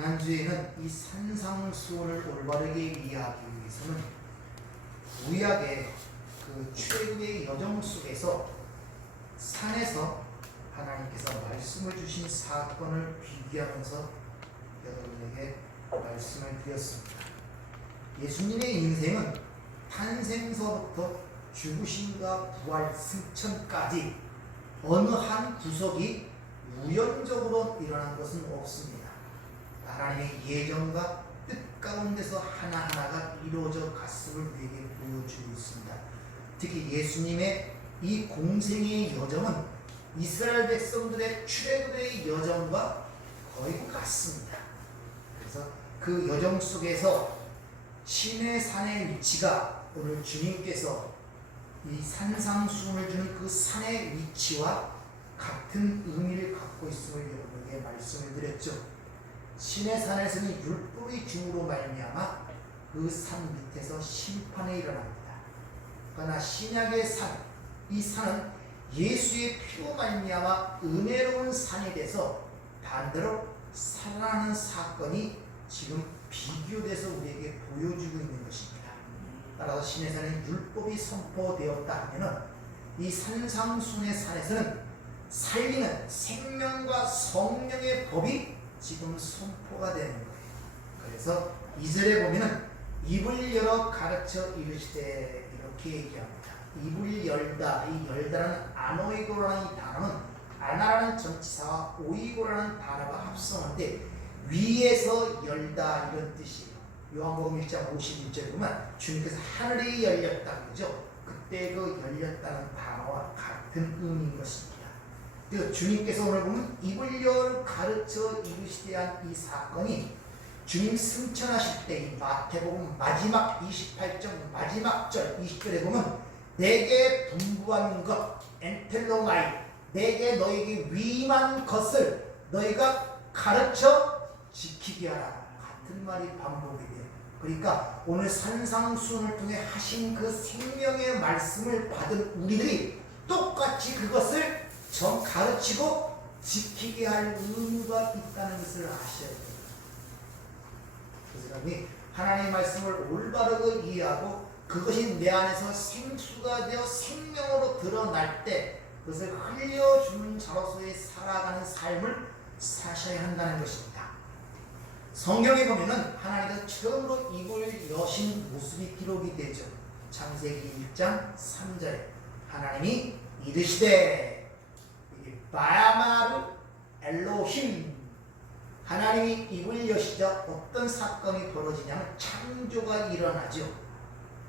지난주에는 이 산상수훈을 올바르게 이해하기 위해서는 구약의 그 출애굽의 여정 속에서 산에서 하나님께서 말씀을 주신 사건을 비교하면서 여러분에게 말씀을 드렸습니다. 예수님의 인생은 탄생서부터 죽으심과 부활, 승천까지 어느 한 구석이 우연적으로 일어난 것은 없습니다. 하나님의 예정과 뜻 가운데서 하나하나가 이루어져 갔음을 우리에게 보여주고 있습니다. 특히 예수님의 이 공생의 여정은 이스라엘 백성들의 출애굽의 여정과 거의 같습니다. 그래서 그 여정 속에서 시내 산의 위치가 오늘 주님께서 이 산상수훈을 주는 그 산의 위치와 같은 의미를 갖고 있음을 여러분에게 말씀을 드렸죠. 시내 산에서는 율법의 중으로 말미암아 그 산 밑에서 심판이 일어납니다. 그러나 신약의 산, 이 산은 예수의 피로 말미암아 은혜로운 산이 돼서 반대로 살아나는 사건이 지금 비교돼서 우리에게 보여주고 있는 것입니다. 따라서 신의 산에 율법이 선포되었다 하면은 이 산상순의 산에서는 살리는 생명과 성령의 법이 지금 선포가 되는 거예요. 그래서 2절에 보면은 입을 열어 가르쳐 이르시되 이렇게 얘기합니다. 입을 열다, 이 열다라는 아노이고라는 이 단어는 아나라는 전치사와 오이고라는 단어가 합성한데 위에서 열다 이런 뜻이에요. 요한복음 1장 51절에 보면 주님께서 하늘이 열렸다 그러죠. 그때 그 열렸다는 단어와 같은 의미인 것입니다. 그래서 주님께서 오늘 보면 입을 열 가르쳐 이르시되 한 이 사건이 주님 승천하실 때 이 마태복음 마지막 28장 마지막 절 20절에 보면 내게 분부한 것 엔텔로마이 내게 너에게 위임한 것을 너희가 가르쳐 지키게 하라. 같은 말이 반복이 돼요. 그러니까 오늘 산상수훈을 통해 하신 그 생명의 말씀을 받은 우리들이 똑같이 그것을 가르치고 지키게 할 의무가 있다는 것을 아셔야 됩니다. 그 사람이 하나님의 말씀을 올바르게 이해하고 그것이 내 안에서 생수가 되어 생명으로 드러날 때 그것을 흘려주는 자로서의 살아가는 삶을 사셔야 한다는 것입니다. 성경에 보면은 하나님께서 처음으로 입을 여신 모습이 기록이 되죠. 창세기 1장 3절에 하나님이 이르시되 바야마르 엘로힘 하나님이 입을 여시자 어떤 사건이 벌어지냐면 창조가 일어나죠.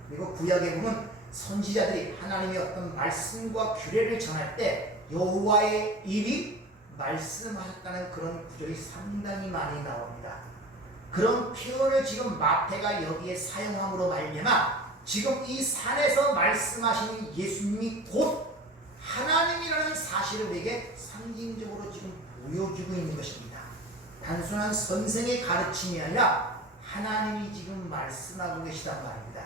그리고 구약에 보면 선지자들이 하나님의 어떤 말씀과 규례를 전할 때 여호와의 입이 말씀하셨다는 그런 구절이 상당히 많이 나옵니다. 그런 표현을 지금 마태가 여기에 사용함으로 말미암아 지금 이 산에서 말씀하시는 예수님이 곧 하나님이라는 사실을 우리에게 상징적으로 지금 보여주고 있는 것입니다. 단순한 선생의 가르침이 아니라 하나님이 지금 말씀하고 계시단 말입니다.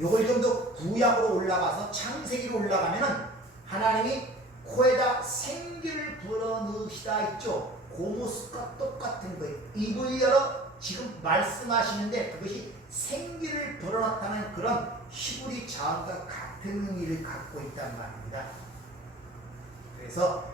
요걸 좀 더 구약으로 올라가서 창세기로 올라가면은 하나님이 코에다 생기를 불어넣으시다 있죠. 그 모습과 똑같은 거예요. 입을 열어 지금 말씀하시는데 그것이 생기를 불어넣다는 그런 히브리 자음과 같은 의미를 갖고 있단 말입니다. 그래서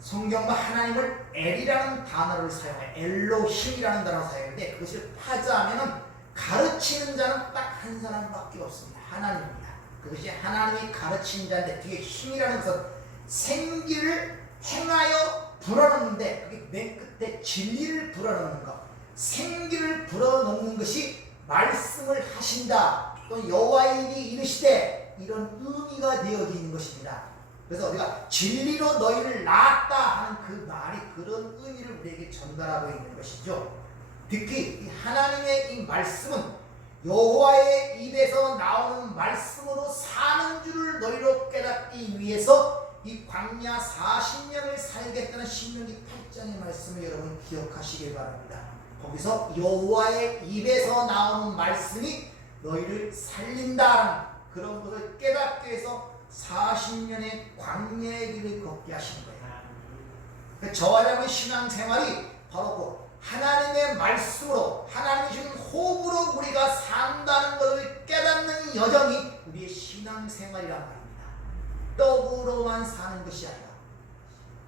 성경과 하나님을 엘이라는 단어를 사용해 엘로힘이라는 단어를 사용하는데 그것을 파자하면은 가르치는 자는 딱 한 사람밖에 없습니다. 하나님입니다. 그것이 하나님이 가르치는 자인데 뒤에 힘이라는 것은 생기를 행하여 불어넣는데 그게 맨 끝에 진리를 불어넣는 것 생기를 불어넣는 것이 말씀을 하신다 또 여호와의 입이 이르시되 이런 의미가 되어지는 것입니다. 그래서 우리가 진리로 너희를 낳았다 하는 그 말이 그런 의미를 우리에게 전달하고 있는 것이죠. 특히 이 하나님의 이 말씀은 여호와의 입에서 나오는 말씀으로 사는 줄을 너희로 깨닫기 위해서 이 광야 40년을 살겠다는 신명기 8장의 말씀을 여러분 기억하시길 바랍니다. 거기서 여호와의 입에서 나오는 말씀이 너희를 살린다라는 그런 것을 깨닫기 위해서 40년의 광야의 길을 걷게 하신 거예요. 저와 여러분의 신앙생활이 바로 그 하나님의 하나님의 말씀으로 하나님이 주는 호흡으로 우리가 산다는 것을 깨닫는 여정이 우리의 신앙생활이란 말입니다. 떡으로만 사는 것이 아니라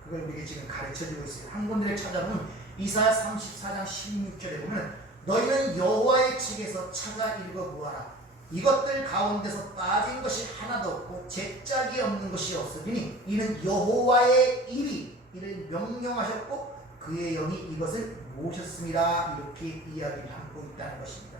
그걸 우리에게 지금 가르쳐주고 있어요. 한 군데를 찾아보면 이사야 34장 16절에 보면 너희는 여호와의 책에서 찾아 읽어보아라. 이것들 가운데서 빠진 것이 하나도 없고 제짝이 없는 것이 없으니 이는 여호와의 입이 이를 명령하셨고 그의 영이 이것을 모으셨습니다. 이렇게 이야기를 하고 있다는 것입니다.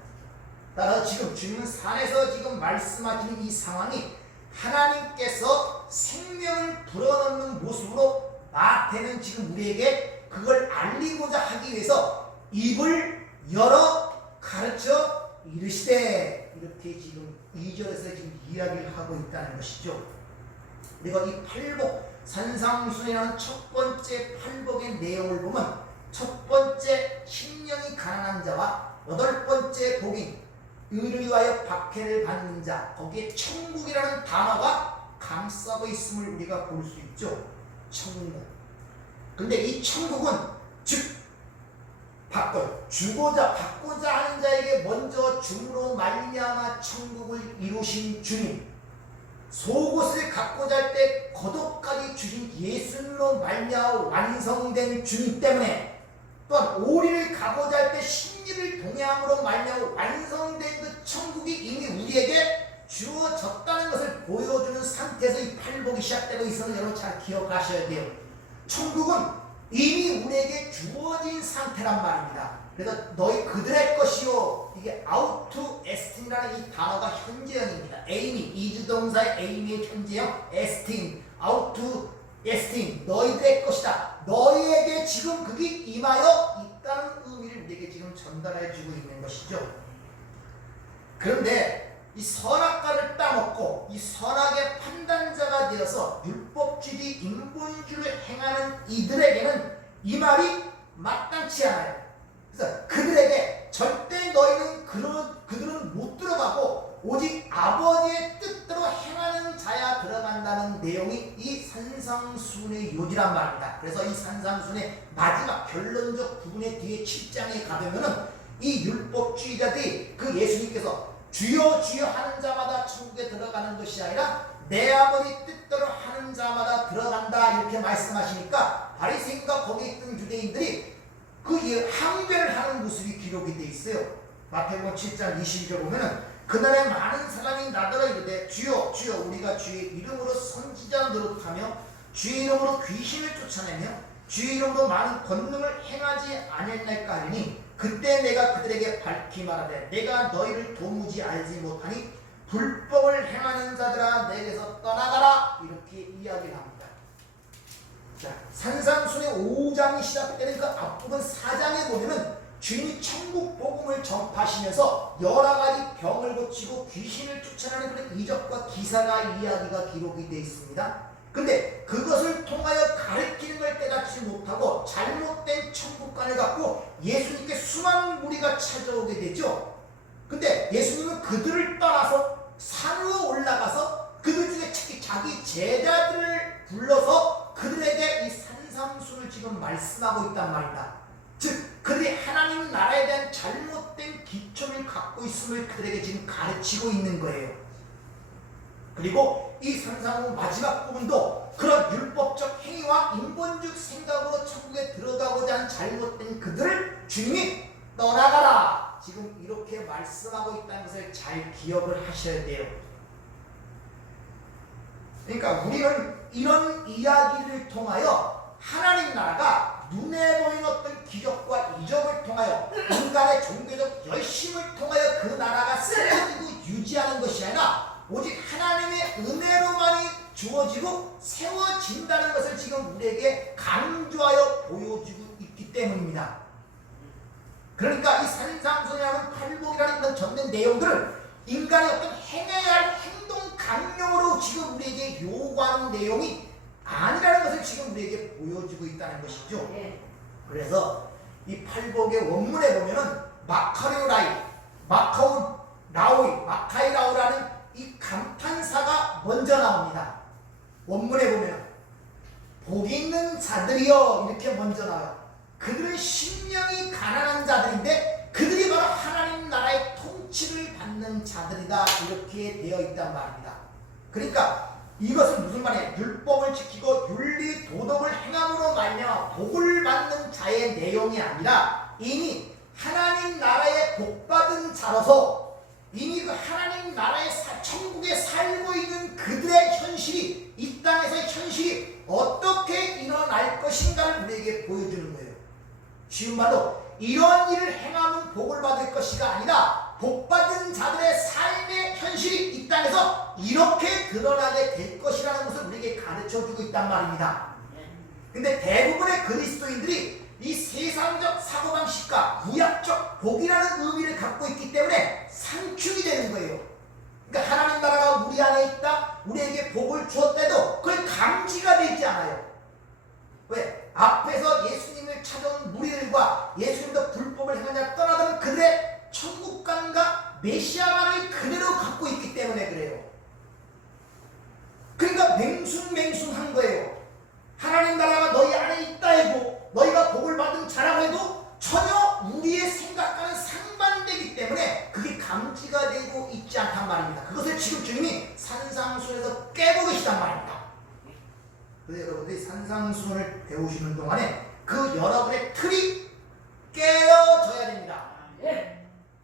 따라서 지금 주님은 산에서 지금 말씀하시는 이 상황이 하나님께서 생명을 불어넣는 모습으로 마태는 지금 우리에게 그걸 알리고자 하기 위해서 입을 열어 가르쳐 이르시되 이렇게 지금 2절에서 지금 이야기를 하고 있다는 것이죠. 그리고 이 팔복 산상순이라는 첫 번째 팔복의 내용을 보면 첫 번째 심령이 가난한 자와 여덟 번째 복인 의를 위하여 박해를 받는 자, 거기에 천국이라는 단어가 감싸고 있음을 우리가 볼 수 있죠. 천국. 근데 이 천국은 즉 받고자 하는 자에게 먼저 줌으로 말미암아 천국을 이루신 주님, 속옷을 갖고자 할 때 겉옷까지 주신 예수님으로 말미암아 완성된 주님 때문에, 또한 오리를 가고자 할 때 심리를 동행함으로 말미암아 완성된 그 천국이 이미 우리에게 주어졌다는 것을 보여주는 상태에서 이 팔복이 시작되고 있어서 여러분 잘 기억하셔야 돼요. 천국은 이미 우리에게 주어진 상태란 말입니다. 그래서 너희 그들의 것이요, 이게 아우투 에스틴이라는 이 단어가 현재형입니다. 에이미, 이즈 동사의 에이미의 현재형 에스틴, 아우투 에스틴, 너희들의 것이다. 너희에게 지금 그게 임하여 있다는 의미를 우리에게 지금 전달해 주고 있는 것이죠. 그런데 이 선악과를 따먹고 이 선악의 판단자가 되어서 율법주의 인본주의를 행하는 이들에게는 이 말이 마땅치 않아요. 그래서 그들에게 절대 너희는 그들은 못 들어가고 오직 아버지의 뜻대로 행하는 자야 들어간다는 내용이 이 산상순의 요지란 말입니다. 그래서 이 산상순의 마지막 결론적 부분의 뒤에 7장에 가보면은 이 율법주의자들이 그 예수님께서 주여 주여 하는 자마다 천국에 들어가는 것이 아니라 내 아버지 뜻대로 하는 자마다 들어간다 이렇게 말씀하시니까 바리새인과 거기에 있던 유대인들이 그 항변을 하는 모습이 기록이 되어 있어요. 마태복음 7장 22절 보면은 그날에 많은 사람이 나더러 이르되 주여 주여 우리가 주의 이름으로 선지자 노릇하며 주의 이름으로 귀신을 쫓아내며 주의 이름으로 많은 권능을 행하지 아니했나이까 하리니 그때 내가 그들에게 밝히 말하되 내가 너희를 도무지 알지 못하니 불법을 행하는 자들아 내게서 떠나가라 이렇게 이야기를 합니다. 자, 산상순의 5장이 시작되는 그 앞부분 4장에 보면은 주인이 천국 복음을 전파하시면서 여러 가지 병을 고치고 귀신을 쫓아내는 그런 이적과 기사가 이야기가 기록이 되어 있습니다. 근데 그것을 통하여 가르치는 걸 깨닫지 못하고 잘못된 천국관을 갖고 예수님께 수많은 무리가 찾아오게 되죠. 근데 예수님은 그들을 떠나서 산으로 올라가서 그들 중에 특히 자기 제자들을 불러서 그들에게 이 산상순을 지금 말씀하고 있단 말입니다. 즉 그들이 하나님 나라에 대한 잘못된 기초를 갖고 있음을 그들에게 지금 가르치고 있는 거예요. 그리고 이 산상순 마지막 부분도 그런 율법적 행위와 인본적 생각으로 천국에 들어가고자 하는 잘못된 그들을 주님이 떠나가라 지금 이렇게 말씀하고 있다는 것을 잘 기억을 하셔야 돼요. 그러니까 우리는 이런 이야기를 통하여 하나님 나라가 눈에 보이는 어떤 기적과 이적을 통하여 인간의 종교적 열심을 통하여 그 나라가 세워지고 유지하는 것이 아니라 오직 하나님의 은혜로만이 주어지고 세워진다는 것을 지금 우리에게 강조하여 보여주고 있기 때문입니다. 그러니까 이 산상순이라는 팔복이라는 이런 전된 내용들을 인간의 어떤 행해야 할 행동 강령으로 지금 우리에게 요구하는 내용이 아니라는 것을 지금 우리에게 보여주고 있다는 것이죠. 그래서 이 팔복의 원문에 보면은 마카이라우라는 이 감탄사가 먼저 나옵니다. 원문에 보면 복이 있는 자들이여 이렇게 먼저 나와요. 그들은 심령이 가난한 자들입니다. 하게 되어 있단 말입니다. 그러니까 이것은 무슨 말이에요? 율법을 지키고 윤리 도덕을 행함으로 말미암아 복을 받는 자의 내용이 아니라 이미 하나님 나라에 복받은 자로서 이미 그 하나님 나라의 천국에 살고 있는 그들의 현실이, 이 땅에서의 현실이 어떻게 일어날 것인가를 우리에게 보여주는 거예요. 쉬운 말로 이런 일을 행하면 복을 받을 것이가 아니라 복받은 자들의 삶의 현실이 이 땅에서 이렇게 드러나게 될 것이라는 것을 우리에게 가르쳐주고 있단 말입니다. 근데 대부분의 그리스도인들이 이 세상적 사고방식과 구약적 복이라는 의미를 갖고 있기 때문에 상충이 되는 거예요. 그러니까 하나님 나라가 우리 안에 있다, 우리에게 복을 주었다 해도 그걸 감지가 되지 않아요. 왜? 앞에서 예수님을 찾아온 무리들과 예수님도 불법을 행하냐 떠나던 그들의 천국관과 메시아만을 그대로 갖고 있기 때문에 그래요. 그러니까 맹순맹순한 거예요. 하나님 나라가 너희 안에 있다 해도, 너희가 복을 받은 자라고 해도 전혀 우리의 생각과는 상반되기 때문에 그게 감지가 되고 있지 않단 말입니다. 그것을 지금 주님이 산상수훈에서 깨고 계시단 말입니다. 그래서 여러분들이 산상수훈을 배우시는 동안에 그 여러분의 틀이 깨어져야 됩니다.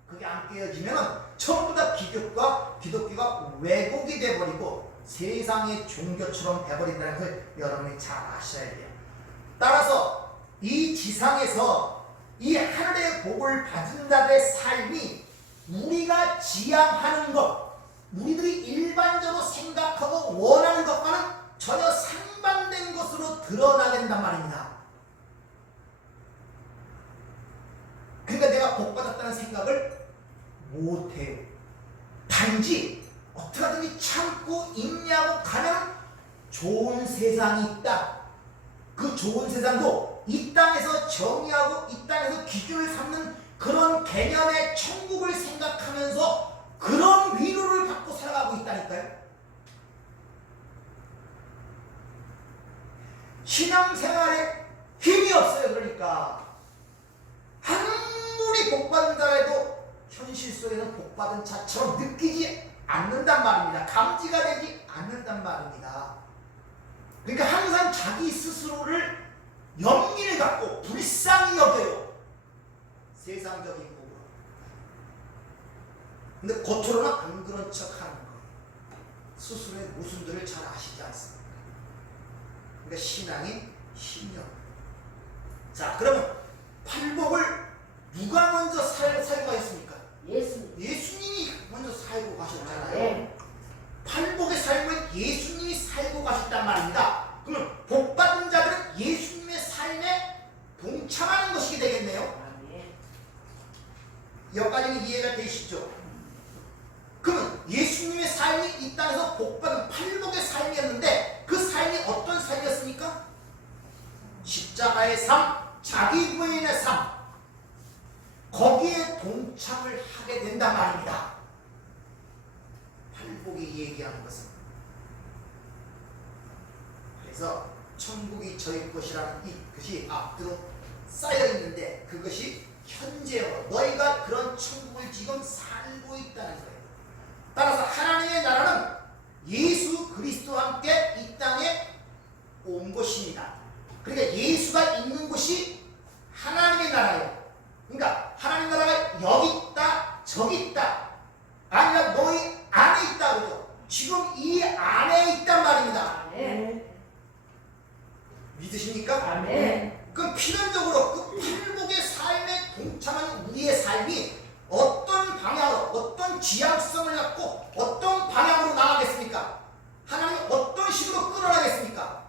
그게 안 깨어지면 전부 다 기독교가 왜곡이 돼버리고 세상의 종교처럼 돼버린다는 것을 여러분이 잘 아셔야 돼요. 따라서 이 지상에서 이 하늘의 복을 받은 자들의 삶이 우리가 지향하는 것, 우리들이 일반적으로 생각하고 원하는 것과는 전혀 상반된 것으로 드러나야 된단 말입니다. 그러니까 내가 복받았다는 생각을 못해요. 단지 어떻게 하든지 참고 인내하고 가면 좋은 세상이 있다. 그 좋은 세상도 이 땅에서 정의하고 이 땅에서 기준을 삼는 그런 개념의 천국을 생각하면서 그런 위로를 받고 살아가고 있다니까요. 신앙생활에 힘이 없어요. 그러니까 아무리 복받은 자라 해도 현실 속에는 복받은 자처럼 느끼지 않는단 말입니다. 감지가 되지 않는단 말입니다. 그러니까 항상 자기 스스로를 염기를 갖고 불쌍히 여겨요. 세상적인 복으로. 근데 겉으로는 안 그런 척 하는 거예요. 스스로의 모순들을 잘 아시지 않습니까? 그러니까 신앙이 신령. 자, 그러면 팔복을 누가 먼저 살고 가셨습니까? 예수님이 먼저 살고 가셨잖아요. 네. 팔복의 삶을 예수님이 살고 가셨단 말입니다. 그러면 복받은 자들은 예수님의 삶에 동참하는 것이 되겠네요. 여기까지는 이해가 되시죠? 그러면 예수님의 삶이 이 땅에서 복받은 팔복의 삶이었는데 그 삶이 어떤 삶이었습니까? 십자가의 삶, 자기 부인의 삶, 거기에 동참을 하게 된단 말입니다. 팔복이 얘기하는 것은. 그래서 천국이 저희 것이라는 이것이 앞뒤로 쌓여 있는데 그것이 현재로 너희가 그런 천국을 지금 살고 있다는 거예요. 따라서 하나님의 나라는 예수 그리스도와 함께 이 땅에 온 것입니다. 그러니까 예수가 있는 곳이 하나님의 나라예요. 그러니까 하나님 나라가 여기 있다 저기 있다 아니라 너희 안에 있다 그러죠. 지금 이 안에 있단 말입니다. 믿으십니까? 아멘. 그럼 필연적으로 그 팔복의 삶에 동참하는 우리의 삶이 어떤 방향으로 어떤 지향성을 갖고 어떤 방향으로 나가겠습니까? 하나님이 어떤 식으로 끌어나겠습니까?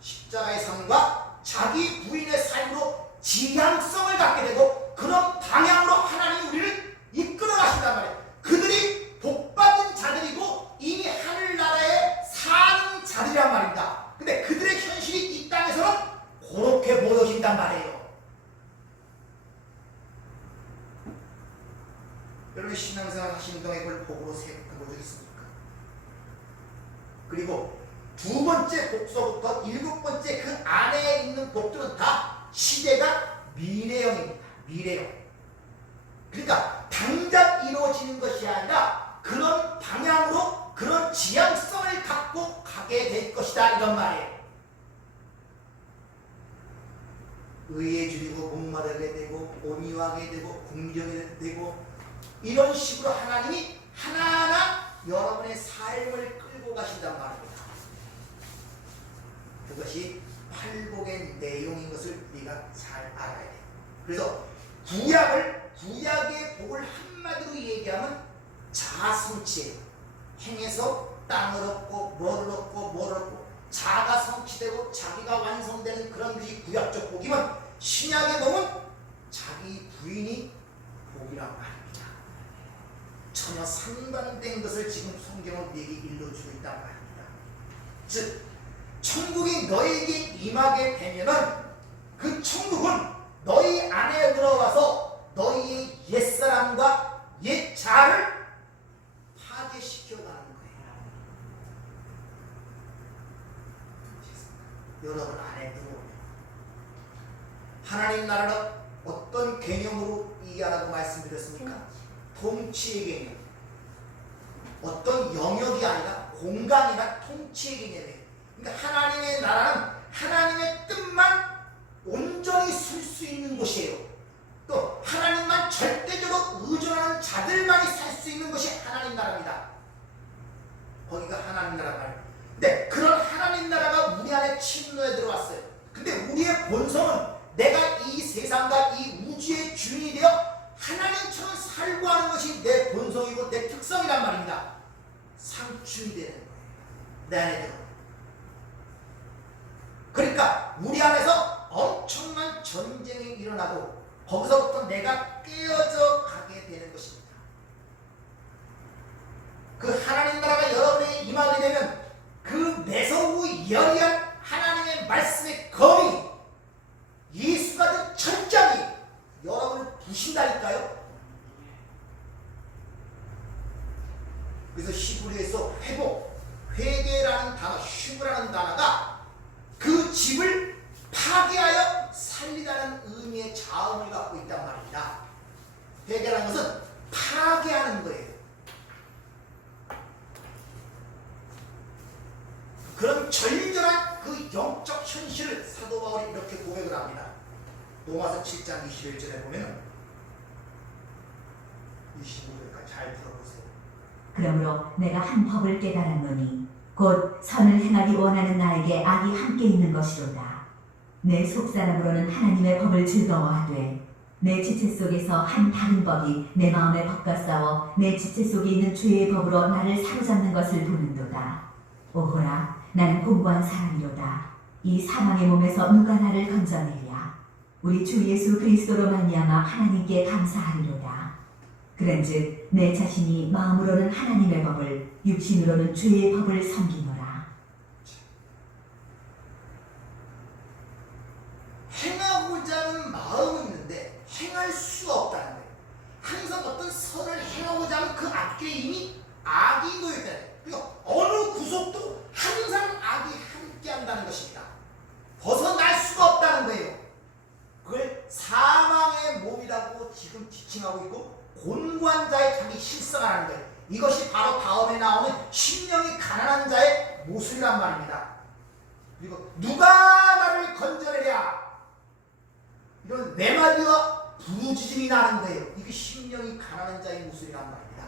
십자가의 삶과 자기 부인의 삶으로 지향성을 갖게 되고 그런 방향으로 하나님이 우리를 이끌어 가신단 말이에요. 그들이 복받은 자들이고 이미 하늘나라에 사는 자들이란 말입니다. 근데 그들의 현실이 이 땅에서는 그렇게 보여진단 말이에요. 여러분 신앙생활 하시는 동안에 그걸 복으로 생각해 보셨습니까? 그리고 두 번째 복서부터 일곱 번째 그 안에 있는 복들은 다 시대가 미래형입니다. 미래형. 그러니까 당장 이루어지는 것이 아니라 그런 것이다 이런 말이에요. 의에 줄이고 목마르게 되고 온유하게 되고 궁정이 되고 이런 식으로 하나님이 하나하나 여러분의 삶을 끌고 가신단 말입니다. 그것이 팔복의 내용인 것을 우리가 잘 알아야 돼요. 그래서 구약의 복을 한마디로 얘기하면 자아성취예요. 행해서 땅을 얻고 뭐를 얻고 자아가 성취되고 자기가 완성되는 그런 것이 구약적 복이면 신약의 복은 자기 부인이 복이란 말입니다. 전혀 상반된 것을 지금 성경은 우리에게 일러주고 있단 말입니다. 즉 천국이 너에게 임하게 되면은 그 천국은 너희 안에 들어와서 너희의 옛사람과 옛자를 파괴시켜가는 거예요. 여러분 안에 들어오면 하나님 나라는 어떤 개념으로 이해하라고 말씀드렸습니까? 통치의 개념. 어떤 영역이 아니라 공간이나 통치의 개념이에요. 그러니까 하나님의 나라는 하나님의 뜻만 온전히 쓸 수 있는 곳이에요. 또 하나님만 절대적으로 의존하는 자들만이 살 수 있는 것이 하나님 나라입니다. 거기가 하나님 나라 말이에요. 근데 그런 하나님 나라가 우리 안에 침노에 들어왔어요. 근데 우리의 본성은 내가 이 세상과 이 우주의 주인이 되어 하나님처럼 살고 하는 것이 내 본성이고 내 특성이란 말입니다. 상충이 되는 거예요. 내 안에 들어. 그러니까 우리 안에서 엄청난 전쟁이 일어나고 거기서부터 내가 깨어져 가게 되는 것입니다. 그 하나님 나라가 여러분에게 임하게 되면 그 매서우 여리한 하나님의 말씀의 검이 예수가 된 천장이 여러분을 부신다니까요. 그래서 히브리에서 회개라는 단어, 슈브라는 단어가 그 집을 파괴하여 살리라는 의미의 자음을 갖고 있단 말입니다. 회개라는 것은 파괴하는 거예요. 그런 절절한 그 영적 현실을 사도 바울이 이렇게 고백을 합니다. 로마서 7장 21절에 보면 25절까지 잘 들어보세요. 그러므로 내가 한 법을 깨달았노니 곧 선을 행하기 원하는 나에게 악이 함께 있는 것이로다. 내 속사람으로는 하나님의 법을 즐거워하되 내 지체 속에서 한 다른 법이 내 마음의 법과 싸워 내 지체 속에 있는 죄의 법으로 나를 사로잡는 것을 보는도다. 오호라, 나는 공고한 사람이로다. 이 사망의 몸에서 누가 나를 건져내랴. 우리 주 예수 그리스도로 말미암아 하나님께 감사하리로다. 그런즉 내 자신이 마음으로는 하나님의 법을 육신으로는 죄의 법을 섬기노라. 행하고자 하는 마음은 있는데 행할 수가 없다는 거예요. 항상 어떤 선을 행하고자 하는 그 앞에 이미 악이 놓여있다는 거예요. 그러니까 어느 구석도 항상 악이 함께한다는 것입니다. 벗어날 수가 없다는 거예요. 그걸 사망의 몸이라고 지금 지칭하고 있고 곤고한 자의 자기 실성하는 거예요. 이것이 바로 다음에 나오는 심령이 가난한 자의 모습이란 말입니다. 그리고 누가 나를 건져내랴 이런 메마리와 부르짖음이 나는 거예요. 이게 심령이 가난한 자의 모습이란 말입니다.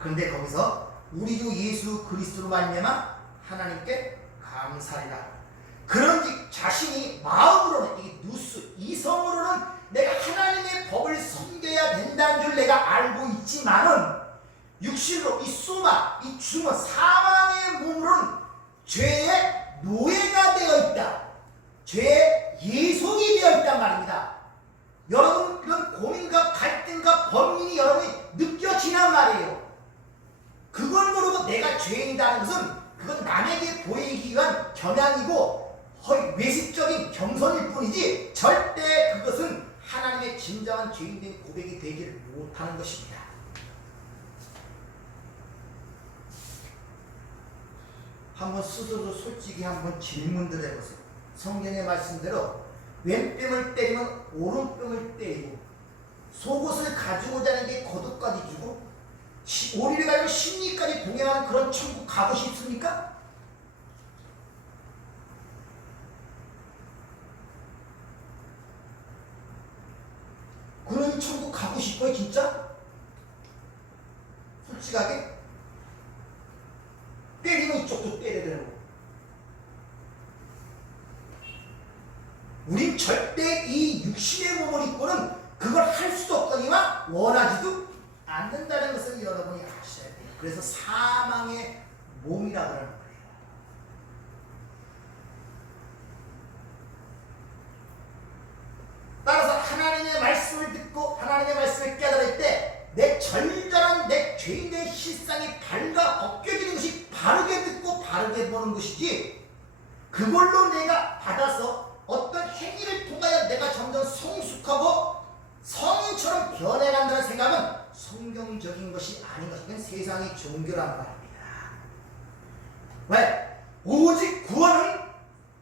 그런데 거기서 우리 주 예수 그리스도로 말미암아 하나님께 감사리라. 그런즉 자신이 마음으로는 이 누스 이성으로는 내가 하나님의 법을 섬겨야 된다는 줄 내가 알고 있지만은 육신으로 이 소마 이 죽은 사망의 몸으로는 죄의 노예가 되어 있다. 죄의 예속이 되어 있단 말입니다. 여러분 그런 고민과 갈등과 번민이 여러분이 느껴지란 말이에요. 그걸 모르고 내가 죄인이라는 것은 그건 남에게 보이기 위한 겨냥이고 거의 외식적인 겸손일 뿐이지 절대 그것은 하나님의 진정한 죄인된 고백이 되지를 못하는 것입니다. 한번 스스로 솔직히 한번 질문들 해보세요. 성경의 말씀대로 왼뺨을 때리면 오른뺨을 때리고 속옷을 가지고자 하는 게 겉옷까지 주고 오리를 가지고 심리까지 동행하는 그런 천국 가고 싶습니까? 그런 천국 가고 싶어요 진짜? 솔직하게? 때리면 이쪽도 때려야 되고 우린 절대 이 육신의 몸을 입고는 그걸 할 수도 없거니와 원하지도 않는다는 것을 여러분이 아셔야 돼요. 그래서 사망의 몸이라고 하는 거예요. 따라서 하나님의 말씀을 듣고 하나님의 말씀을 깨달을 때 내 절절한 내 죄인된 실상이 발가 벗겨지는 것이 바르게 듣고 바르게 보는 것이지 그걸로 내가 받아서 어떤 행위를 통하여 내가 점점 성숙하고 성인처럼 변해간다는 생각은 성경적인 것이 아닌 것이건 세상의 종교란 말입니다. 왜? 오직 구원은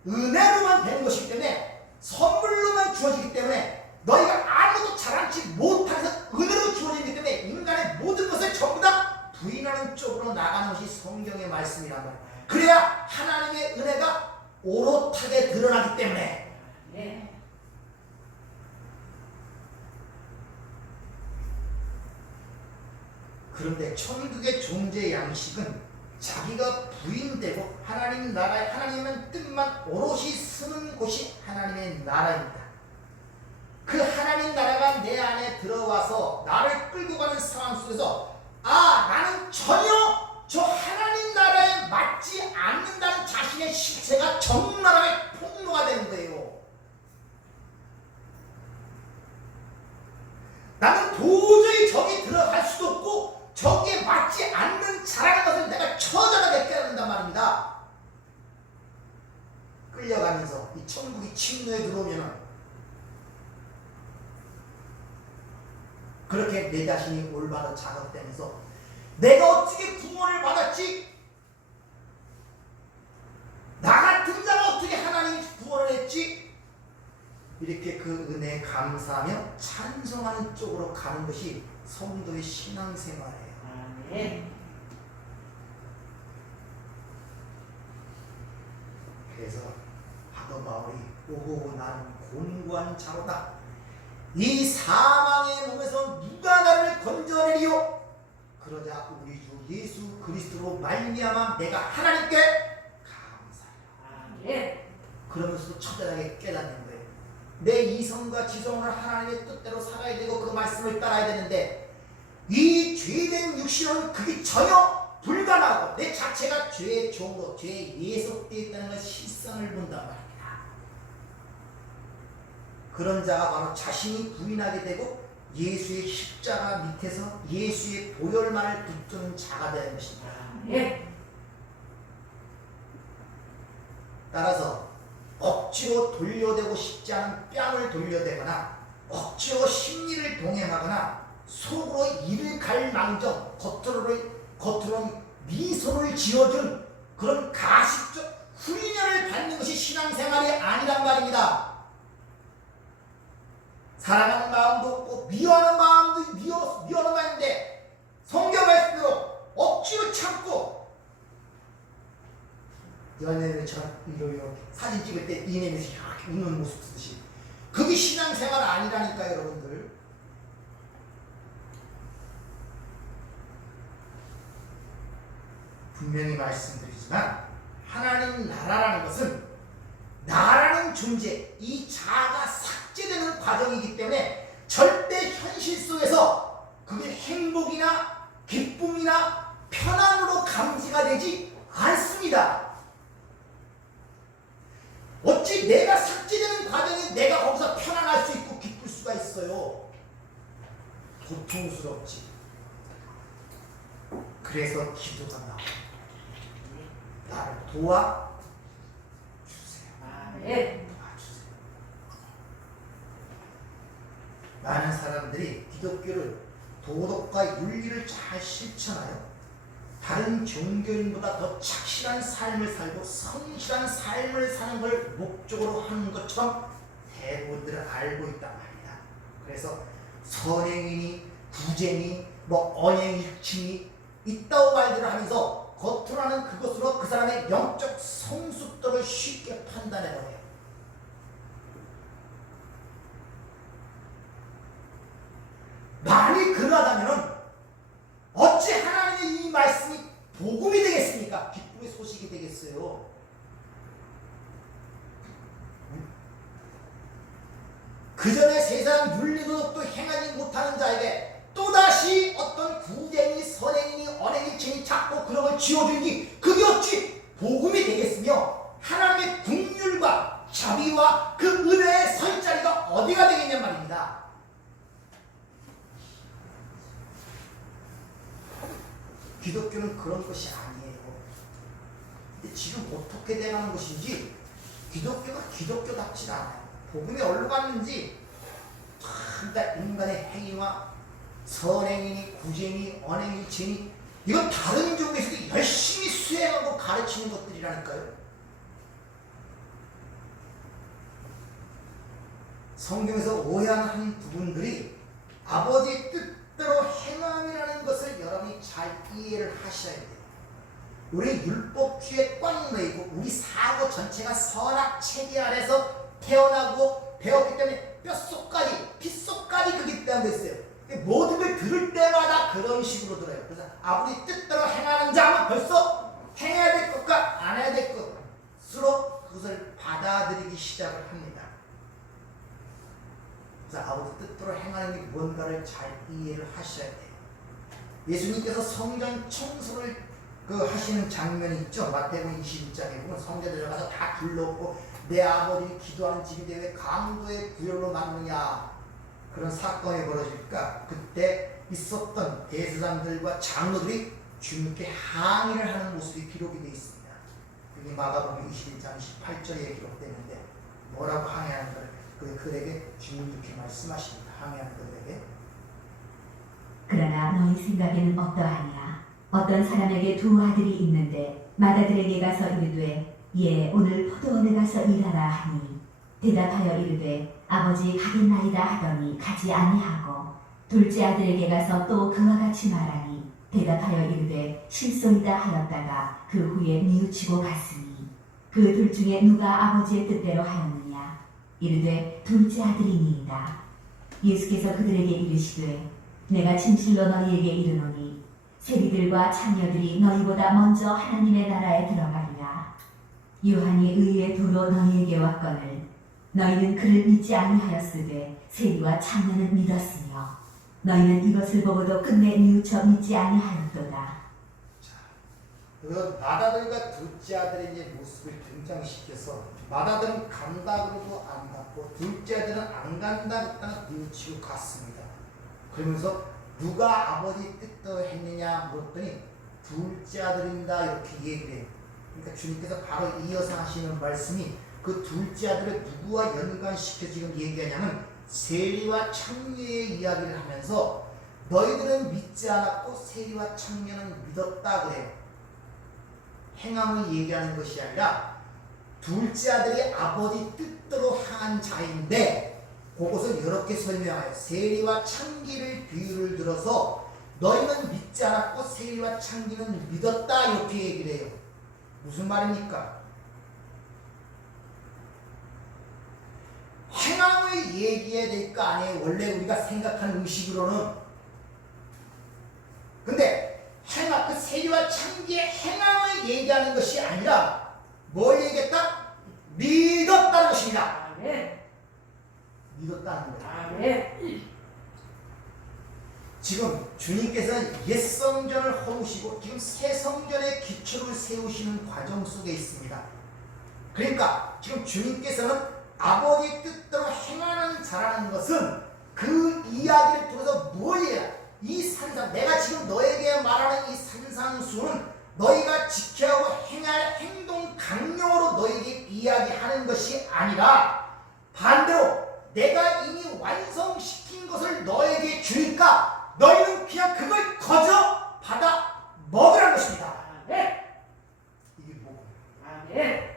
은혜로만 되는 것이기 때문에 선물로만 주어지기 때문에 너희가 아무것도 잘하지 못해서 은혜로 주어지기 때문에 인간의 모든 것을 전부 다 부인하는 쪽으로 나가는 것이 성경의 말씀이란 말이에요. 그래야 하나님의 은혜가 오롯하게 드러나기 때문에 그런데 천국의 존재 양식은 자기가 부인되고 하나님 나라의 하나님의 뜻만 오롯이 쓰는 곳이 하나님의 나라입니다. 그 하나님 나라가 내 안에 들어와서 나를 끌고 가는 상황 속에서 나는 전혀 저 하나님 나라에 맞지 않는다는 자신의 실체가 적나라하게 폭로가 되는 거예요. 나는 도저히 저기 들어갈 수도 없고 저기에 맞지 않는 자라는 것을 내가 처절하게 깨닫는단 말입니다. 끌려가면서 이 천국이 침노에 들어오면 그렇게 내 자신이 올바로 작업되면서 내가 어떻게 구원을 받았지? 나 같은 자가 어떻게 하나님이 구원을 했지? 이렇게 그 은혜에 감사하며 찬송하는 쪽으로 가는 것이 성도의 신앙생활이에요. 그래서 사도 바울이 오호 나는 곤고한 자로다. 이 사망의 몸에서 누가 나를 건져내리요? 그러자 우리 주 예수 그리스도로 말미암아 내가 하나님께 감사해요. 그러면서도 처절하게 깨닫는 거예요. 내 이성과 지성을 하나님의 뜻대로 살아야 되고 그 말씀을 따라야 되는데 이 죄된 육신은 그게 전혀 불가능하고 내 자체가 죄의 종으로 죄에 예속되어 있다는 걸 실상을 본단 말이에요. 그런 자가 바로 자신이 부인하게 되고 예수의 십자가 밑에서 예수의 보혈만을 붙드는 자가 되는 것입니다. 따라서 억지로 돌려대고 싶지 않은 뺨을 돌려대거나 억지로 심리를 동행하거나 속으로 이를 갈망정 겉으로는 미소를 지어준 그런 가식적 훈련을 받는 것이 신앙생활이 아니란 말입니다. 사랑하는 마음도 없고 미워하는 마음도 미워하는 마음인데 성경 말씀대로 억지로 참고 연예인처럼 이러이러 사진 찍을 때 이내면서 이렇게 웃는 모습 쓰듯이 그게 신앙생활 아니라니까요 여러분들. 분명히 말씀드리지만 하나님 나라라는 것은 나라는 존재, 이 자아가 삭제되는 과정이기 때문에 절대 현실 속에서 그게 행복이나 기쁨이나 편안으로 감지가 되지 않습니다. 어찌 내가 삭제되는 과정에 내가 거기서 편안할 수 있고 기쁠 수가 있어요. 고통스럽지. 그래서 기도가 나와요. 나를 도와주세요. 도와주세요. 많은 사람들이 기독교를 도덕과 윤리를 잘 실천하여 다른 종교인보다 더 착실한 삶을 살고 성실한 삶을 사는 걸 목적으로 하는 것처럼 대부분들은 알고 있단 말이다. 그래서 선행이니 부쟁이 뭐 언행일침이 있다고 말들을 하면서 겉으로는 그것으로 그 사람의 영적 성숙도를 쉽게 판단해버려요. 만일 그러하다면 어찌 하나님의 이 말씀이 복음이 되겠습니까? 기쁨의 소식이 되겠어요. 그 전에 세상 윤리도덕도 행하지 못하는 자에게 또다시 어떤 구쟁이, 선행이니 언행일침이 자꾸 그런 걸 쥐어들기, 그게 어찌 복음이 되겠으며 하나님의 긍휼과 자비와 그 은혜의 설 자리가 어디가 되겠냔 말입니다. 기독교는 그런 것이 아니에요. 근데 지금 어떻게 돼가는 것인지 기독교가 기독교답지 않아요. 복음이 어디로 갔는지 참 인간의 행위와 선행이니 구쟁이 언행일침이 이건 다른 종에서도 열심히 수행하고 가르치는 것들이라니까요. 성경에서 오해하는 부분들이 아버지의 뜻대로 행함이라는 것을 여러분이 잘 이해를 하셔야 돼요. 우리 율법주의에 꽉 놓이고 우리 사고 전체가 선악 체계 아래서 태어나고 배웠기 때문에 뼛속까지 핏속까지 그게 빼앗겼어요. 모든 걸 들을 때마다 그런 식으로 들어요. 그래서 아버지 뜻대로 행하는 자는 벌써 행해야 될 것과 안 해야 될 것으로 그것을 받아들이기 시작을 합니다. 그래서 아버지 뜻대로 행하는 게 뭔가를 잘 이해를 하셔야 돼요. 예수님께서 성전 청소를 하시는 장면이 있죠. 마태복음 21장에 보면 성전에 들어가서 다 둘러엎고 내 아버지 기도하는 집인데 왜 강도의 구열로 만드냐, 그런 사건이 벌어질까 그때 있었던 대제사장들과 장로들이 주님께 항의를 하는 모습이 기록이 되어 있습니다. 그게 마가복음 21장 18절에 기록되어 있는데 뭐라고 항의하는 걸 그들에게 주님 이렇게 말씀하십니다. 항의하는 그들에게 그러나 너희 생각에는 어떠하냐? 어떤 사람에게 두 아들이 있는데 맏아들에게 가서 이르되 예 오늘 포도원에 가서 일하라 하니 대답하여 이르되 아버지 가겠나이다 하더니 가지 아니하고 둘째 아들에게 가서 또 그와 같이 말하니 대답하여 이르되 실소이다 하였다가 그 후에 뉘우치고 갔으니 그 둘 중에 누가 아버지의 뜻대로 하였느냐? 이르되 둘째 아들이니이다. 예수께서 그들에게 이르시되 내가 진실로 너희에게 이르노니 세리들과 창녀들이 너희보다 먼저 하나님의 나라에 들어가리라. 요한이 의의 도로 너희에게 왔거늘 너희는 그를 믿지 아니하였으되 세리와 창녀는 믿었으며 너희는 이것을 보고도 끝내 뉘우쳐 믿지 아니하였도다. 그 맏아들과 둘째 아들의 이제 모습을 등장시켜서 맏아들은 간다 그러고 안 갔고 둘째 아들은 안 간다 그랬다가 뉘우치고 갔습니다. 그러면서 누가 아버지 뜻대로 했느냐 물었더니 둘째 아들입니다 이렇게 얘기를 해요. 그러니까 주님께서 바로 이어서 하시는 말씀이 그 둘째 아들을 누구와 연관시켜 지금 얘기하냐면 세리와 창녀의 이야기를 하면서 너희들은 믿지 않았고 세리와 창녀는 믿었다 그래요. 행함을 얘기하는 것이 아니라 둘째 아들이 아버지 뜻대로 한 자인데 그것을 이렇게 설명하여 세리와 창기를 비유를 들어서 너희는 믿지 않았고 세리와 창기는 믿었다 이렇게 얘기를 해요. 무슨 말입니까? 행함을 얘기해야 될 거 아니에요. 원래 우리가 생각하는 의식으로는. 근데 행함, 그 세리와 창기의 행함을 얘기하는 것이 아니라 뭘 얘기했다? 믿었다는 것입니다. 아멘. 믿었다는 거예요. 아멘. 지금 주님께서는 옛 성전을 허무시고 지금 새 성전의 기초를 세우시는 과정 속에 있습니다. 그러니까 지금 주님께서는 아버지 뜻대로 행하는 자라는 것은 그 이야기를 통해서 뭘 해야 이 산상, 내가 지금 너에게 말하는 이 산상수는 너희가 지켜야 하고 행할 행동 강령으로 너에게 이야기하는 것이 아니라 반대로 내가 이미 완성시킨 것을 너에게 주니까 너희는 그냥 그걸 거저 받아 먹으라는 것입니다. 아멘. 이게 복음. 아멘.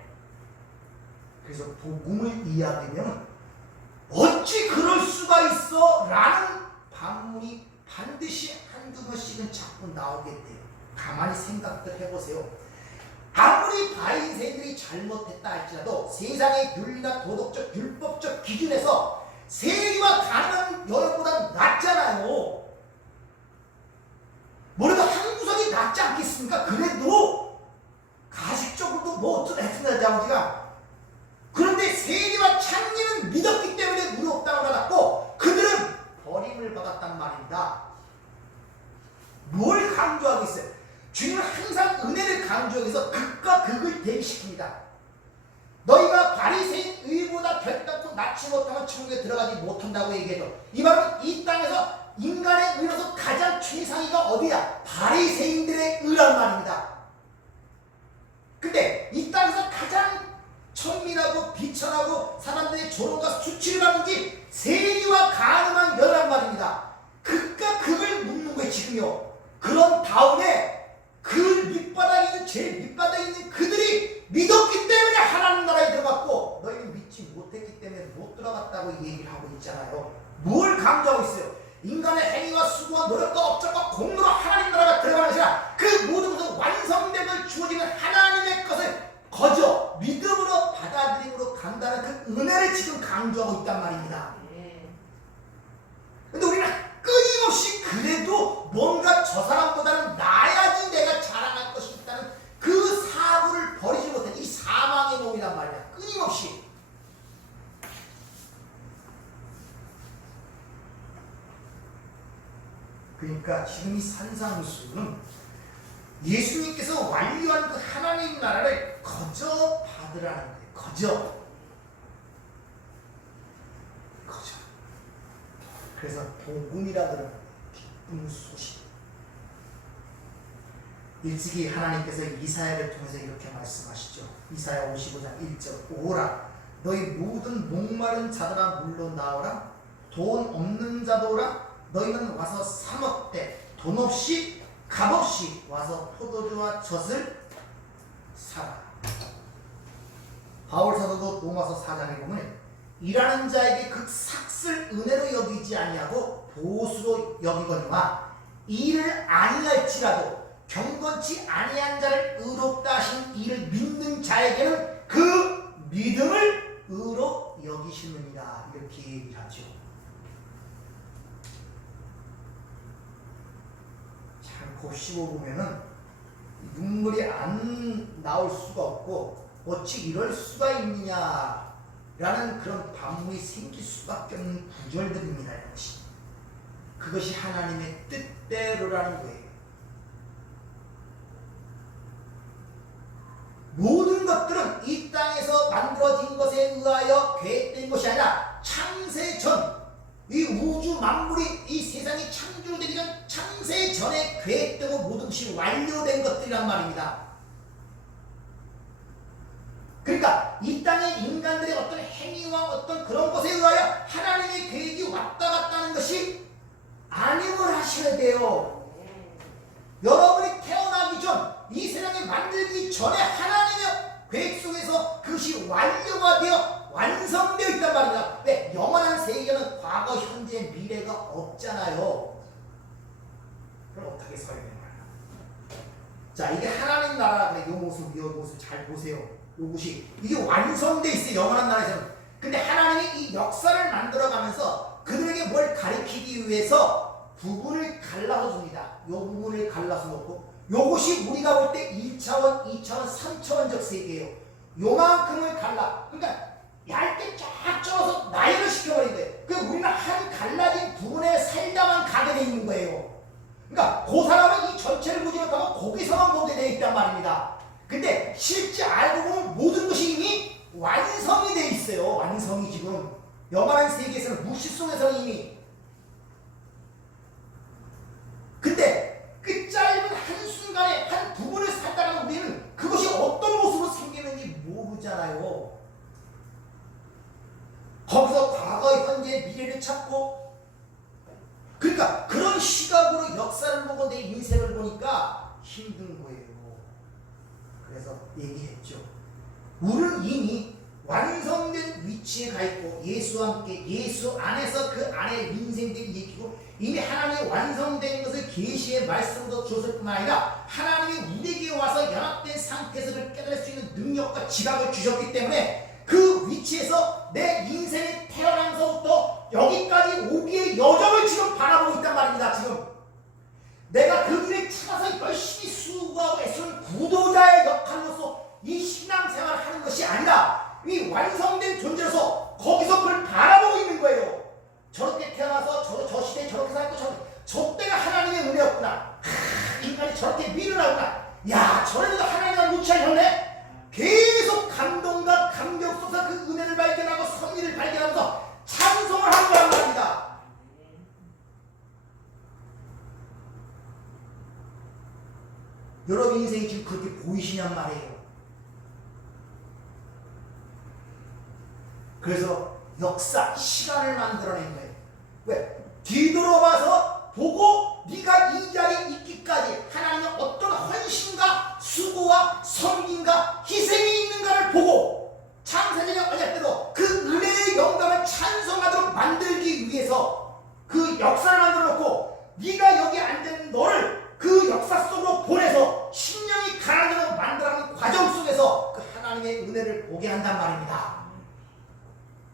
그래서 복음을 이야기하면 어찌 그럴 수가 있어? 라는 반문이 반드시 한두 번씩은 자꾸 나오게 돼요. 가만히 생각들 해보세요. 아무리 바리새인들이 잘못했다 할지라도 세상의 윤리나 도덕적 율법적 기준에서 세리와 가난한 여러분보다 낫잖아요. 뭐래도 한 구석이 낫지 않겠습니까? 그래도 가식적으로도 뭐 어쩌다 했습니다, 아버지가. 그런데 세리와 창리는 믿었기 때문에 의롭다고 받았고 그들은 버림을 받았단 말입니다. 뭘 강조하겠어요? 주님은 항상 은혜를 강조하기 위해서 극과 극을 대비시킵니다. 너희가 바리새인 의보다 결단코 낫지 못하면 천국에 들어가지 못한다고 얘기해도 이 말은 이 땅에서 인간의 의로서 가장 최상위가 어디야? 바리새인들의 의란 말입니다. 근데 이 땅에서 가장 천민하고 비천하고 사람들의 조롱과 수치를 받는 게 세리와 가늠한 여란 말입니다. 극과 극을 묻는 거예요 지금요. 그런 다음에 그 밑바닥에 있는 제일 밑바닥에 있는 그들이 믿었기 때문에 하나님 나라에 들어갔고 너희는 믿지 못했기 때문에 못 들어갔다고 얘기를 하고 있잖아요. 뭘 강조하고 있어요? 인간의 행위와 수고와 노력과 업적과 공로로 하나님 나라가 들어가는 것이라 그 모든 것은 완성됨을 주어지는 하나님의 것을 거저 믿음으로 받아들임으로 간다는 그 은혜를 지금 강조하고 있단 말입니다. 근데 우리는 끊임없이 그래도 뭔가 저 사람보다는 나야지 내가 자랑할 것이 있다는 그 사고를 버리지 못한 이 사망의 몸이란 말이야. 끊임없이. 그러니까 지금 이 산상수는 예수님께서 완료한 그 하나님 나라를 거저 받으라는 거예요. 거저. 그래서 복음이라 그러는 거예요. 기쁜 소식. 일찍이 하나님께서 이사야를 통해서 이렇게 말씀하시죠. 이사야 55장 1절 오라 너희 모든 목마른 자들아 물로 나오라 돈 없는 자도 오라 너희는 와서 사 먹되 돈 없이 값없이 와서 포도주와 젖을 사라. 바울 사도도 로마서 4장에 보면 일하는 자에게 그 삭슬 은혜로 여기지 아니하고 보수로 여기거니와 이를 아니할지라도 경건치 아니한 자를 의롭다 하신 이를 믿는 자에게는 그 믿음을 의로 여기시느니라 이렇게 얘기를 하죠. 잘 곱씹어 보면은 눈물이 안 나올 수가 없고 어찌 이럴 수가 있느냐 라는 그런 반문이 생길 수밖에 없는 구절들입니다. 이것이. 그것이 하나님의 뜻대로라는 거예요. 모든 것들은 이 땅에서 만들어진 것에 의하여 계획된 것이 아니라 창세 전, 이 우주 만물이 이 세상이 창조되기 전 창세 전에 계획되고 모든 것이 완료된 것들이란 말입니다. 그러니까 이 땅의 인간들의 어떤 행위와 어떤 그런 것에 의하여 하나님의 계획이 왔다 갔다는 것이 아님을 하셔야 돼요. 여러분이 태어나기 전 이 세상을 만들기 전에 하나님의 계획 속에서 그것이 완료가 되어 완성되어 있단 말입니다. 왜? 영원한 세계는 과거, 현재, 미래가 없잖아요. 그럼 어떻게 설명해요? 자, 이게 하나님 나라 그래. 이 모습, 이 모습 잘 보세요. 이것이 이게 완성되어 있어요. 영원한 나라에서는. 근데 하나님이 이 역사를 만들어가면서 그들에게 뭘 가리키기 위해서 부분을 갈라서 줍니다. 이 부분을 갈라서 놓고 요것이 우리가 볼 때 1차원, 2차원, 3차원적 세계예요. 요만큼을 갈라. 그러니까 얇게 쫙 쪄서 나열을 시켜버린 거예요. 그러니까 우리는 한 갈라진 부분에 살다만 가게 돼 있는 거예요. 그러니까 그 사람은 이 전체를 보지 못하고 거기서만 보게 돼 있단 말입니다. 근데 실제 알고 보면 모든 것이 이미 완성이 돼 있어요. 완성이 지금 영원한 세계에서는 무시 속에서는 이미. 근데 그 짧은 한순간에 한 부분을 살다가 우리는 그것이 어떤 모습으로 생기는지 모르잖아요. 거기서 과거, 현재, 미래를 찾고 그러니까 그런 시각으로 역사를 보고 내 인생을 보니까 힘든 거예요. 그래서 얘기했죠. 우리는 이미 완성된 위치에 가 있고 예수와 함께 예수 안에서 그 안에 인생 인생들이 이기고 이미 하나님이 완성된 것을 계시의 말씀으로 주었을 뿐만 아니라 하나님이 우리에게 와서 연합된 상태에서 를 깨달을 수 있는 능력과 지각을 주셨기 때문에 그 위치에서 내 인생이 태어나면서부터 여기까지 오기의 여정을 지금 바라보고 있단 말입니다. 지금 내가 그 길을 찾아서 열심히 수고하고 애쓰는 구도자의 역할로서 이 신앙생활을 하는 것이 아니라 이 완성된 존재로서 거기서 그걸 바라보고 있는 거예요. 저렇게 태어나서 저 시대에 저렇게 살고 저 때가 하나님의 은혜였구나. 인간이 저렇게 미련하구나. 야, 저래도 하나님과 무치하셨네. 계속 감동과 감격 속에서 그 은혜를 발견하고 섭리를 발견하면서 찬송을 하는 거란 말입니다. 여러분 인생이 지금 그렇게 보이시냔 말이에요. 그래서 역사, 시간을 만들어낸 거예요. 왜? 뒤돌아봐서 보고 네가 이 자리에 있기까지 하나님의 어떤 헌신과 수고와 섬김과 희생이 있는가를 보고 창세전의 언약대로 그 은혜의 영광을 찬송하도록 만들기 위해서 그 역사를 만들어 놓고 네가 여기 앉아있는 너를 그 역사 속으로 보내서 심령이 가난하도록 만들어가는 과정 속에서 그 하나님의 은혜를 보게 한단 말입니다.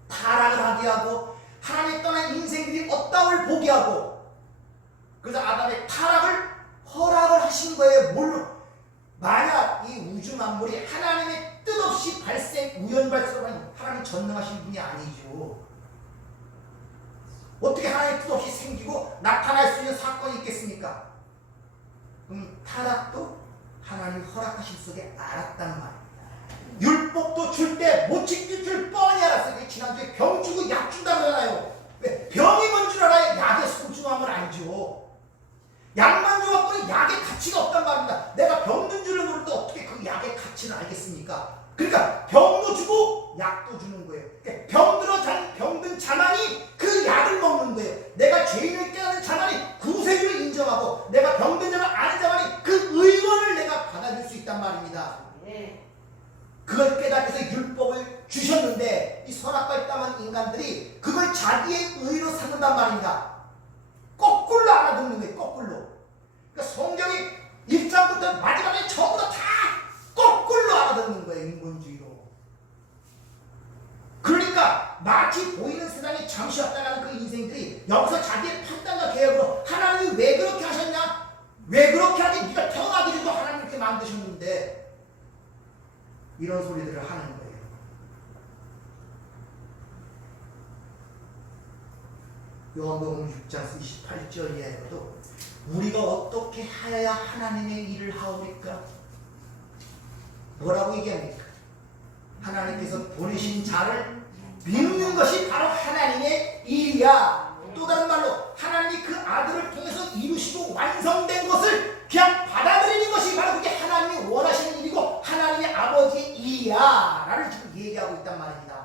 타락을 하게 하고 하나님 떠난 인생들이 어떠함을 보게 하고 그래서 아담의 타락을 허락을 하신 거예요. 뭘로? 만약 이 우주 만물이 하나님의 뜻없이 우연 발생하면 하나님 전능하신 분이 아니죠. 어떻게 하나님의 뜻없이 생기고 나타날 수 있는 사건이 있겠습니까? 그럼 타락도 하나님 허락하신 속에 알았단 말입니다. 율법도 줄 때 못 지킬 줄 뻔히 알았어요. 지난주에 병 주고 약 준다고 하잖아요. 왜? 병이 뭔 줄 알아요? 약의 소중함을 알죠. 약만 줘갖고는 약의 가치가 없단 말입니다. 내가 병든 줄을 모르는데 어떻게 그 약의 가치를 알겠습니까? 그러니까 병도 주고 약도 주는 거예요. 그러니까 병든 자만이 그 약을 먹는 거예요. 내가 죄인을 깨닫는 자만이 구세주를 인정하고 내가 병든 자만 아는 자만이 그 의원을 내가 받아줄 수 있단 말입니다. 그걸 깨닫기 위해서 율법을 주셨는데 이 선악과에 따른 인간들이 그걸 자기의 의로 삼는단 말입니다. 거꾸로 알아듣는 거예요. 거꾸로. 그러니까 성경이 1장부터 마지막에 전부 다 거꾸로 알아듣는 거예요. 인본주의로. 그러니까 마치 보이는 세상에 잠시 왔다 가는 그 인생들이 여기서 자기의 판단과 계획으로 하나님이 왜 그렇게 하셨냐? 왜 그렇게 하지? 네가 태어나기 전에도 하나님 이렇게 만드셨는데 이런 소리들을 하는 거예요. 요한복음 6장 28절 이하에도 우리가 어떻게 하여야 하나님의 일을 하오리까? 뭐라고 얘기합니까? 하나님께서 보내신 자를 믿는 것이 바로 하나님의 일이야. 또 다른 말로 하나님이 그 아들을 통해서 이루시고 완성된 것을 그냥 받아들이는 것이 바로 그게 하나님이 원하시는 일이고 하나님의 아버지의 일이야 라를 지금 얘기하고 있단 말입니다.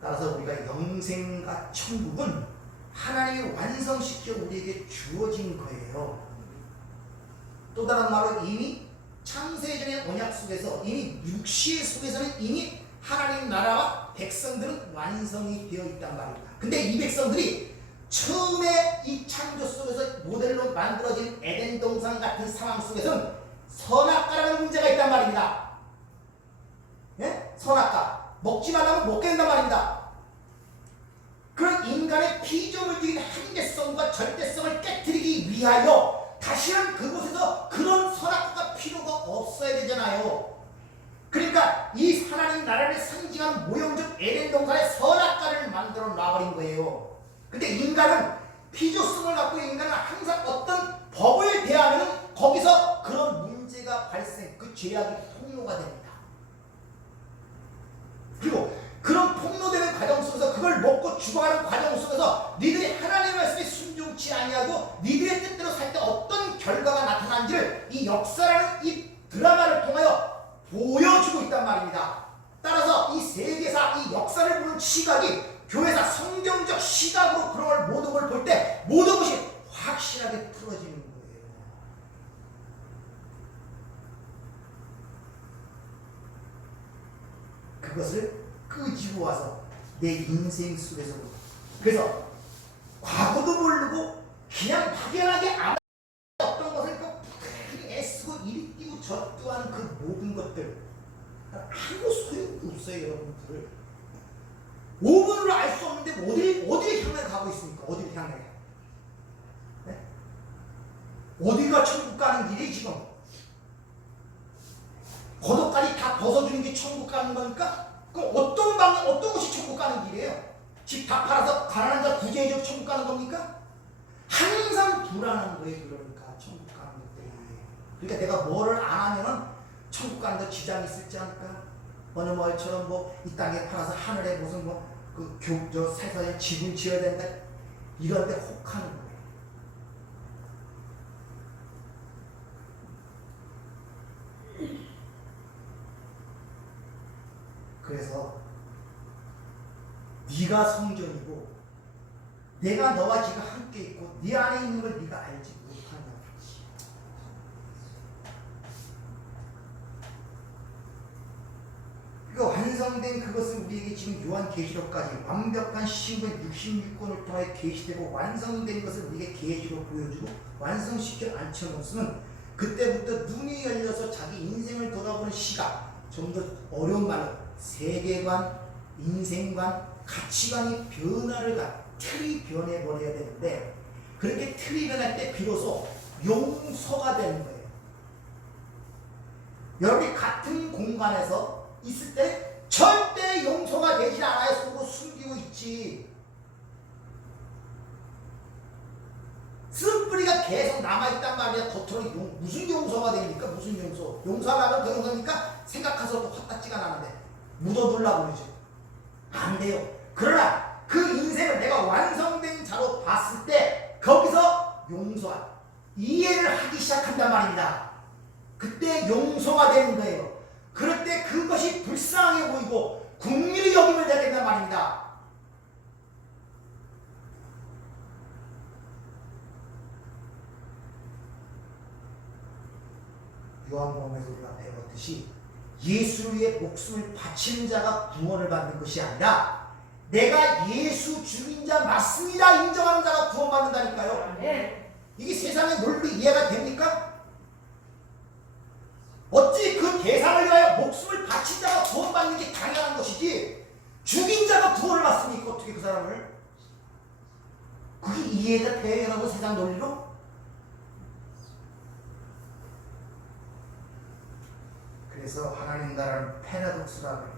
따라서 우리가 영생과 천국은 하나님이 완성시켜 우리에게 주어진 거예요. 또 다른 말로 이미 창세전의 언약 속에서 이미 육시의 속에서는 이미 하나님 나라와 백성들은 완성이 되어 있단 말입니다. 근데 이 백성들이 처음에 이 창조 속에서 모델로 만들어진 에덴 동산 같은 상황 속에서는 선악과라는 문제가 있단 말입니다. 예? 선악과. 먹지 말라면 먹게 된단 말입니다. 그런 인간의 피조물적인 한계성과 절대성을 깨뜨리기 위하여 다시는 그곳에서 그런 선악과가 필요가 없어야 되잖아요. 그러니까 이 하나님 나라를 상징하는 모형적 에덴 동산에 선악과를 만들어 놔버린 거예요. 근데 인간은 피조성을 갖고 있는 인간은 항상 어떤 법을 대하면 거기서 그런 문제가 발생, 그 죄악이 폭로가 됩니다. 그리고 그런 폭로되는 과정 속에서 그걸 먹고 죽어가는 과정 속에서 니들이 하나님의 말씀에 순종치 아니하고 니들의 뜻대로 살 때 어떤 결과가 나타난지를 이 역사라는 이 드라마를 통하여 보여주고 있단 말입니다. 따라서 이 세계사, 이 역사를 보는 시각이 교회사 성경적 시각으로 그런 걸 모든 걸 볼 때 모든 것이 확실하게 풀어지는 거예요. 그것을 끄집어 와서 내 인생 속에서 보고, 그래서 과거도 모르고 그냥 막연하게 어떤 것을 애쓰고 이리 뛰고 저 뛰고 하는 그 모든 것들 아무 소용도 없어요. 여러분들 5분으로 알 수 없는데 어디에 향해 가고 있습니까? 어디를 향해? 네? 어디가 천국 가는 길이 지금? 겉옷까지 다 벗어주는 게 천국 가는 거니까? 그럼 어떤 것이 천국 가는 길이에요? 집 다 팔아서 가난한 자 구제해줘 천국 가는 겁니까? 항상 불안한 거예요. 그러니까 천국 가는 것들이. 그러니까 내가 뭐를 안 하면은 천국 가는 데 지장이 있을지 않을까? 어느 말처럼 뭐 이 땅에 팔아서 하늘에 무슨 저 세상에 집을 지어야 된다, 이런 데 혹하는 거예요. 그래서 네가 성전이고 내가 너와 지금 함께 있고 네 안에 있는 걸 네가 알지 못하냐. 그러니까 완성된 그것은 우리에게 지금 요한계시록까지 완벽한 신분 66권을 통해 계시되고 완성된 것을 우리에게 계시로 보여주고 완성시켜 앉혀놓으면 그때부터 눈이 열려서 자기 인생을 돌아보는 시각, 좀 더 어려운 말로 세계관, 인생관, 가치관이 변화를 틀이 변해버려야 되는데, 그렇게 틀이 변할 때 비로소 용서가 되는 거예요. 여러분이 같은 공간에서 있을 때 절대 용서가 되지 않아요. 속으로 숨기고 있지. 쓴뿌리가 계속 남아있단 말이야. 겉으로 무슨 용서가 됩니까? 무슨 용서? 용서하면 그 용서니까 생각해서도 화딱지가 나는데 묻어둘라고 그러죠. 안 돼요. 그러나 그 인생을 내가 완성된 자로 봤을 때 거기서 용서한 이해를 하기 시작한단 말입니다. 그때 용서가 되는 거예요. 그럴 때 그것이 불쌍해 보이고 국민의 여김을 해야 된단 말입니다. 요한복음에서 우리가 배웠듯이 예수를 위해 목숨을 바치는 자가 구원을 받는 것이 아니라 내가 예수 죽인 자 맞습니다 인정하는 자가 구원받는다니까요. 이게 세상의 논리 이해가 됩니까? 어찌 그 대상을 위하여 목숨을 바친 자가 구원받는 게 당연한 것이지 죽인 자가 구원을 받습니까? 어떻게 그 사람을? 그게 이해가 돼요 여러분, 세상 논리로? 그래서 하나님 나라는 패러독스라고 해요.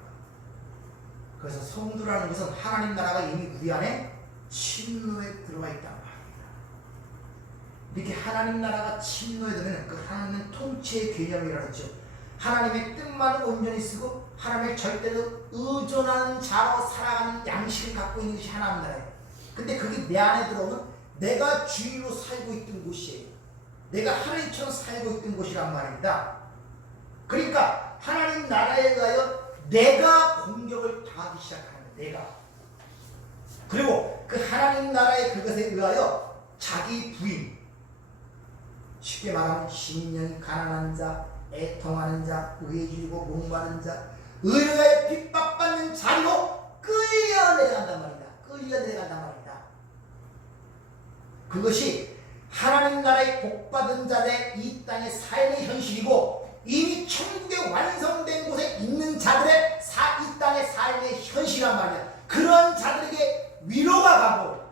그래서 성도라는 것은 하나님 나라가 이미 우리 안에 침노에 들어와 있단 말입니다. 이렇게 하나님 나라가 침노에 들면 그 하나님은 통치의 개념이라고 했죠. 하나님의 뜻만 온전히 쓰고 하나님의 절대로 의존하는 자로 살아가는 양식을 갖고 있는 것이 하나님 나라예요. 근데 그게 내 안에 들어오면 내가 주인으로 살고 있던 곳이에요. 내가 하나님처럼 살고 있던 곳이란 말입니다. 그러니까 하나님 나라에 의하여 내가 공격을 당하기 시작하는 거예요. 내가. 그리고 그 하나님 나라의 그것에 의하여 자기 부인, 쉽게 말하면 신령이 가난한 자, 애통하는 자, 의해주고 목마른 자, 의뢰에 핍박받는 자리로 끌려 내려간단 말입니다. 끌려 내려간단 말입니다. 그것이 하나님 나라의 복받은 자들의 이 땅의 삶의 현실이고 이미 천국에 완성된 곳에 있는 자들의 이 땅의 삶의 현실이란 말이야. 그런 자들에게 위로가 가고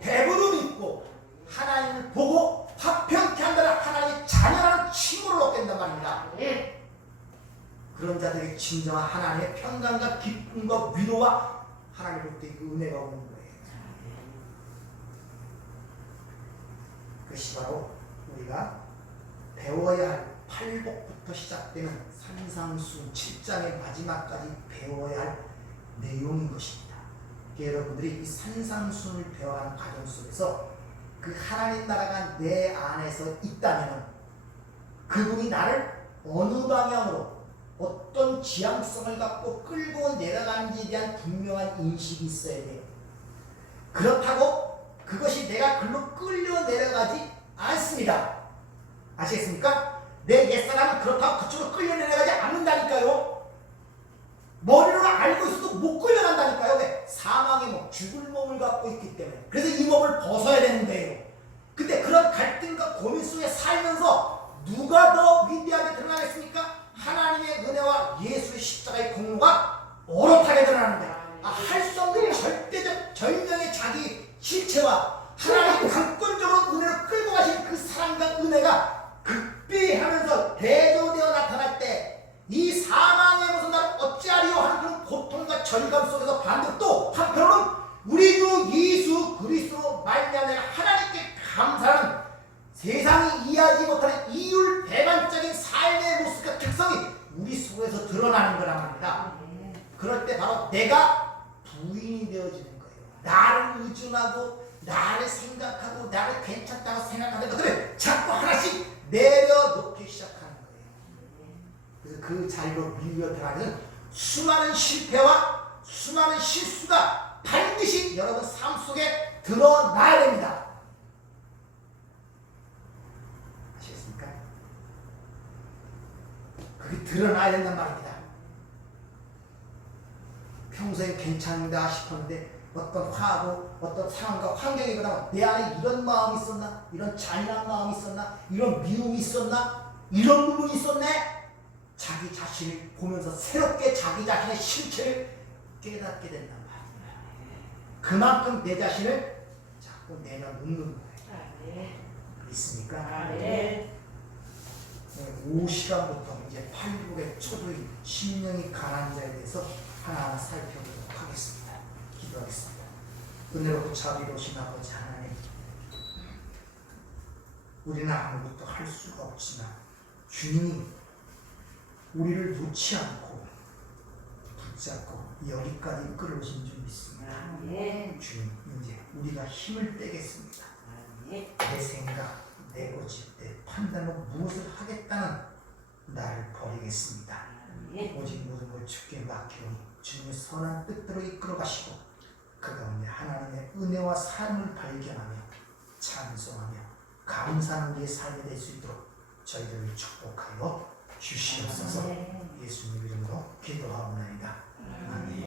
배부름 있고 하나님을 보고 화평케 한다는 하나님의 자녀라는 칭호를 얻게 된단 말입니다. 그런 자들에게 진정한 하나님의 평강과 기쁨과 위로와 하나님으로부터 그 은혜가 오는 거예요. 그것이 바로 우리가 배워야 할 팔복부터 시작되는 산상수 7장의 마지막까지 배워야 할 내용인 것입니다. 여러분들이 이 산상수를 배워가는 과정 속에서 그 하나님 나라가 내 안에서 있다면 그분이 나를 어느 방향으로 어떤 지향성을 갖고 끌고 내려가는지에 대한 분명한 인식이 있어야 돼요. 그렇다고 그것이 내가 글로 끌려 내려가지 않습니다. 아시겠습니까? 내 옛사람은 그렇다고 그쪽으로 끌려 내려가지 않는다니까요. 머리로 알고 못 끌려간다니까요. 왜? 사망의 몸, 죽을 몸을 갖고 있기 때문에. 그래서 이 몸을 벗어야 되는 거예요. 근데 그런 갈등과 고민 속에 살면서 누가 더 위대하게 드러나겠습니까? 하나님의 은혜와 예수의 십자가의 공로가 어렵하게 드러나는 거예요. 할 수 없는 절대적 절명의 자기 실체와 하나님 강권적으로 은혜로 끌고 가신 그 사랑과 은혜가 극비하면서 대조되어 나타날 때 이 사망의 모습 나를 어찌하리요 하는 그런 고통과 절감 속에서 반대로 또 한편으로는 우리 주 예수 그리스도로 말미암아 하나님께 감사하는 세상이 이해하지 못하는 이율배반적인 삶의 모습과 특성이 우리 속에서 드러나는 거란 말입니다. 그럴 때 바로 내가 부인이 되어지는 거예요. 나를 의존하고 나를 생각하고 나를 괜찮다고 생각하는 것들을 자꾸 하나씩 내려놓기 시작하는 거예요. 그래서 그 자리로 밀려 들어가는 수많은 실패와 수많은 실수가 반드시 여러분 삶 속에 드러나야 됩니다. 아시겠습니까? 그게 드러나야 된단 말입니다. 평소에 괜찮다 싶었는데 어떤 화하고 어떤 상황과 환경이 보다 내 안에 이런 마음이 있었나? 이런 잔인한 마음이 있었나? 이런 미움이 있었나? 이런 부분이 있었네? 자기 자신을 보면서 새롭게 자기 자신의 실체를 깨닫게 된단 말이에요. 그만큼 내 자신을 자꾸 내려놓는 거예요. 있습니까? 네. 5시간부터 이제 8국의 초도인 심령이 강한 자에 대해서 하나하나 살펴보도록 하겠습니다. 기도하겠습니다. 은혜롭고 자비로우신 아버지 하나님, 우리는 아무것도 할 수가 없지만 주님이 우리를 놓지 않고 붙잡고 여기까지 끌어오신 줄 믿습니다. 주님, 이제 우리가 힘을 빼겠습니다. 내 생각, 내 고집, 내 판단으로 무엇을 하겠다는 나를 버리겠습니다. 오직 모든 걸 주께 맡기오니 주님의 선한 뜻대로 이끌어 가시고 그 가운데 하나님의 은혜와 삶을 발견하며 찬송하며 감사하는 게 삶이 될 수 있도록 저희들을 축복하여 주시옵소서. 예수님 이름으로 기도하옵나이다. 아멘.